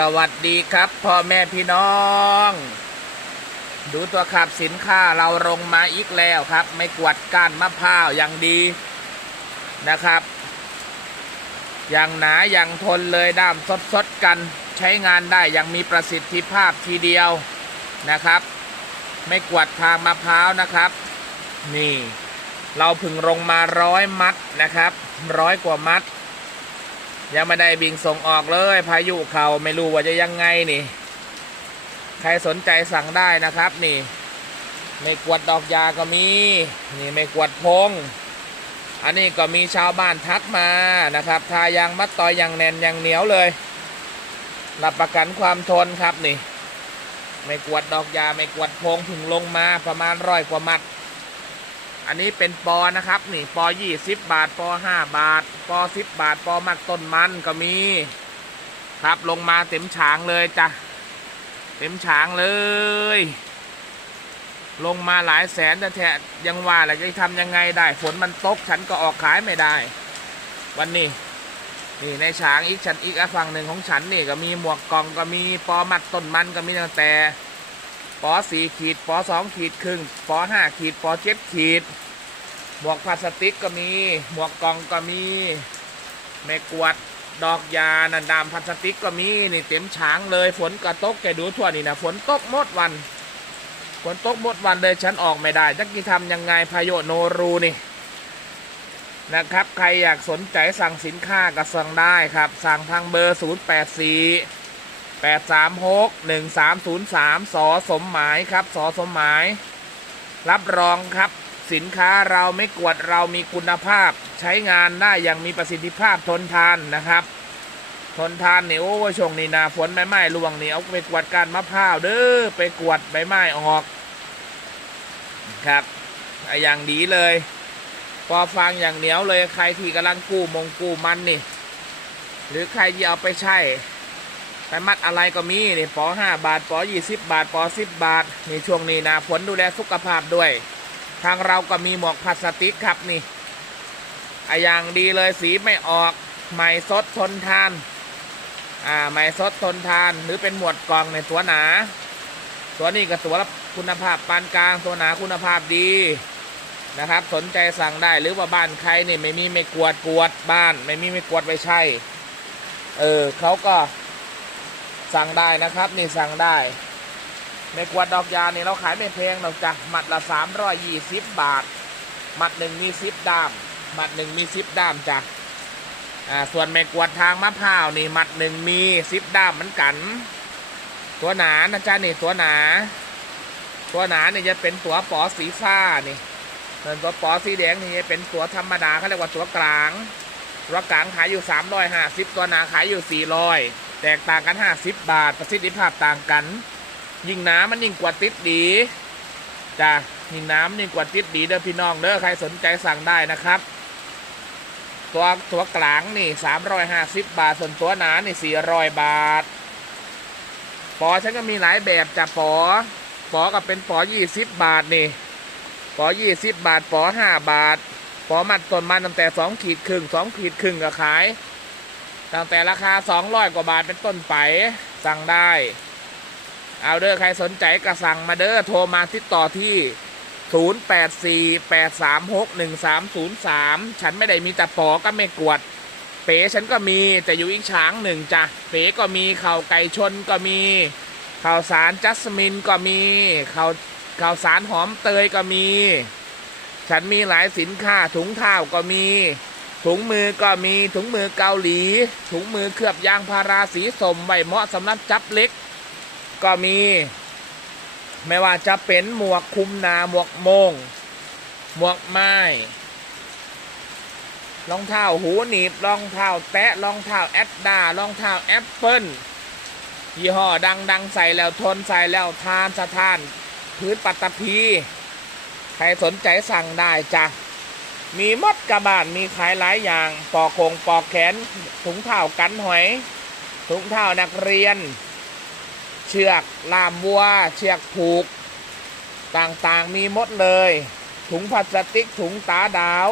สวัสดีครับพ่อแม่พี่น้อง ดูตัวขับสินค้าเราลงมาอีกแล้วครับ ไม่กวดก้านมะพร้าวอย่างดีนะครับ อย่างหนาอย่างทนเลยด้ามสดๆกัน ใช้งานได้อย่างมีประสิทธิภาพทีเดียวนะครับ ไม่กวดทางมะพร้าวนะครับ นี่ เราพึงลงมาร้อยมัดนะครับร้อยกว่ามัด ยังไม่ได้บิงส่งออกเลย พายุเขาไม่รู้ว่าจะยังไงนี่ ใครสนใจสั่งได้นะครับ นี่ ไม่กวดดอกยาก็มี นี่ไม่กวดพง อันนี้ก็มีชาวบ้านทักมานะครับ ทายางมัดต่อยอย่างแน่นอย่างเหนียวเลยรับประกันความทนครับนี่ ไม่กวดดอกยาไม่กวดพงถึงลงมาประมาณร้อยกว่ามัด อันนี้เป็นปอนะครับ นี่ปอยี่สิบบาทปอห้าบาทปอสิบบาทปอมัดต้นมันก็มี ครับลงมาเต็มฉางเลยจ้ะเต็มฉางเลย ลงมาหลายแสนแต่แท้ๆยังว่าแหละจะทำยังไงได้ฝนมันตกฉันก็ออกขายไม่ได้ วันนี้นี่ในฉางอีกฉันอีกฝั่งหนึ่งของฉันนี่ก็มีหมวกกล่องก็มีปอมัดต้นมันก็มีตั้งแต่ ปอสี่ขีดปอสองขีดครึ่งปอห้าขีดปอเจ็ดขีด หมวกพลาสติกก็มี หมวกกล่องก็มีแม่กวาดดอกยานันดามพลาสติกก็มีนี่เต็มฉางเลยฝนกระตกแกดูทั่วนี่นะฝนตกหมดวันฝนตกหมดวันเลยฉันออกไม่ได้จักกี่ทำยังไงพายุโนรูนี่นะครับใครอยากสนใจสั่งสินค้าก็สั่งได้ครับ สั่งทางเบอร์ 084 836 1303สอสมหมายครับสอสมหมาย รับรองครับสินค้าเราไม่กวดเรามีคุณภาพ ใช้งานได้อย่างมีประสิทธิภาพทนทานนะครับ ทนทานเนี่ยโอ้ช่วงนี้นาฝนใบไม้ร่วงเนี่เอาไปกวดการมะพร้าวเด้อไปกวดใบไม้ออกครับอะอย่างดีเลยพอฟังอย่างเหนียวเลยใครที่กำลังกู้มงกู้มันนี่ หรือใครที่เอาไปใช้ ไปมัดอะไรก็มีนี่ปอห้าบาทปอยี่สิบบาทปอสิบบาทนี่ช่วงนี้นะผลดูแลสุขภาพด้วย ทางเราก็มีหมวกพลาสติกครับนี่อะอย่างดีเลยสีไม่ออกใหม่สดทนทานอ่าใหม่สดทนทานหรือเป็นหมวดกล่องในตัวหนา ตัวนี้ก็ตัวคุณภาพปานกลางตัวหนาคุณภาพดีนะครับ สนใจสั่งได้หรือว่าบ้านใครนี่ไม่มีไม่กวดกวดบ้าน ไม่มีไม่กวดไว้ใช่ เออเขาก็ สั่งได้นะครับ นี่สั่งได้ในกวดดอกยาเนี่ยเราขายไม่แพงหรอกจ้ะหมัดละสามร้อยยี่สิบบาท หมัดหนึ่งมีสิบด้าม หมัดหนึ่งมีสิบด้ามจ้ะอ่าส่วนแมกวดทางมะพร้าวนี่หมัดหนึ่งมีสิบด้ามเหมือนกัน ตัวหนานะจ๊ะนี่ตัวหนา ตัวหนาเนี่ยจะเป็นตัวปอสีฟ้านี่ส่วนตัวปอสีแดงนี่จะเป็นตัวธรรมดาเขาเรียกว่าตัวกลางตัวกลางขายอยู่สามร้อยห้าสิบตัวหนาขายอยู่สี่ร้อย แตกต่างกัน 50 บาท ประสิทธิภาพต่างกัน ยิงน้ำมันยิงกว่าติดดีจ้ะยิงน้ำยิงกว่าติดดีเด้อพี่น้องเด้อใครสนใจสั่งได้นะครับ ตัวตัวกลางนี่ 350 บาท ส่วนตัวหนานี่ 400 บาท ปอฉันก็มีหลายแบบจ้ะปอ ปอก็เป็นปอ 20 บาทนี่ ปอ 20 บาท ปอ 5 บาท ปอมัดต้นมันตั้งแต่ 2 ขีดครึ่ง2ขีดครึ่งก็ขาย ตั้งแต่ราคา 200 กว่าบาทเป็นต้นไป สั่งได้ เอาเด้อใครสนใจก็สั่งมาเด้อโทรมาติดต่อที่ 0848361303 ฉันไม่ได้มีแต่ปอก็ไม่กวด เป๋ฉันก็มีแต่อยู่อีกช้างหนึ่งจ้ะเป๋ก็มีข่าวไก่ชนก็มีข่าวสารจัสมินก็มีข่าวข่าวสารหอมเตยก็มี ฉันมีหลายสินค้าถุงเท้าก็มี ถุงมือก็มีถุงมือเกาหลี ถุงมือเคลือบยางพาราสีสมไว้เหมาะสำหรับจับเล็ก ก็มี ไม่ว่าจะเป็นหมวกคุมนาหมวกมง หมวกไม้รองเท้าหูหนีบรองเท้าแตะรองเท้าแอดดารองเท้าแอปเปิลยี่ห้อดังดังๆใส่แล้วทนใส่แล้วทานสะทาน พื้นปัตตภีใครสนใจสั่งได้จ้ะ มีมดกระบาดมีขายหลายอย่าง ปอกคงปอกแขน ถุงเท้ากันหอย ถุงเท้านักเรียน เชือกลามวัว เชือกผูก ต่างๆมีมดเลย ถุงพลาสติกถุงตาดาว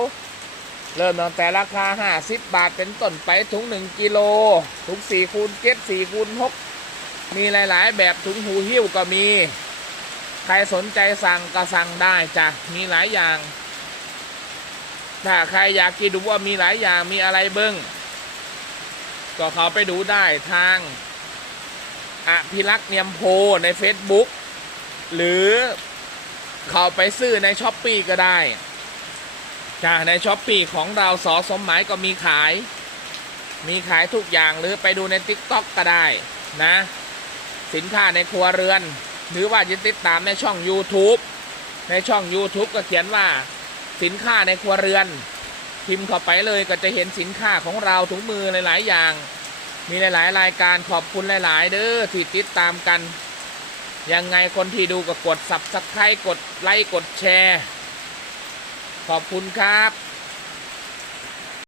เริ่มตั้งแต่ราคา 50 บาทเป็นต้นไปถุง 1 กิโล ถุง4คูณ7 4คูณ6มีหลายๆ แบบถุงหูหิ้วก็มี ใครสนใจสั่งก็สั่งได้จ้ะมีหลายอย่าง ถ้าใครอยากกินดูว่ามีหลายอย่างมีอะไรเบิ้งก็เขาไปดูได้ทางอภิรักษ์เนียมโพใน Facebook หรือเขาไปซื้อในช้อปปีก็ได้จ้าในช้อปปีของเราสอสมหมายก็มีขาย มีขายทุกอย่างหรือไปดูใน t ิ k t o k ก็ได้นะ สินค้าในครัวเรือน หรือว่าจะติดตามในช่อง YouTube ในช่อง YouTube ก็เขียนว่า สินค้าในครัวเรือน พิมพ์เข้าไปเลยก็จะเห็นสินค้าของเราถุงมือหลาย ๆ อย่าง มีหลาย ๆ รายการขอบคุณหลาย ๆ เด้อที่ติดตามกัน ยังไงคนที่ดูก็กด Subscribe กดไลค์กดแชร์ ขอบคุณครับ